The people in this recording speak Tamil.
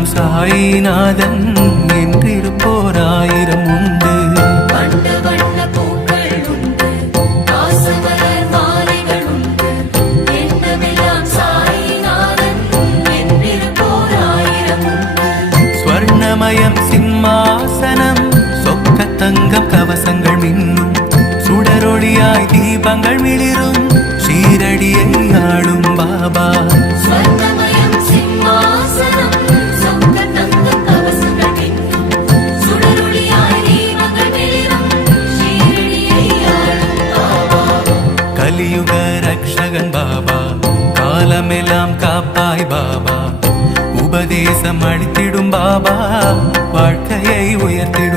கண்ணுக்கெல்லாம் சாயிநாதன் என்றிருப்போர் ஆயிரம் உண்டு. ஸ்வர்ணமயம் சிம்மாசனம் சொக்க தங்கம் கவசங்கள் மின்னும் சுடரொளியாய் தீபங்கள் மிளிரும் ஷீரடியை ஆளும் பாபா. கலியுக ரக்ஷகன் பாபா, காலமெல்லாம் காப்பாய் பாபா, உபதேசம் அளித்திடும் பாபா, வாழ்க்கையை உயர்த்திடும்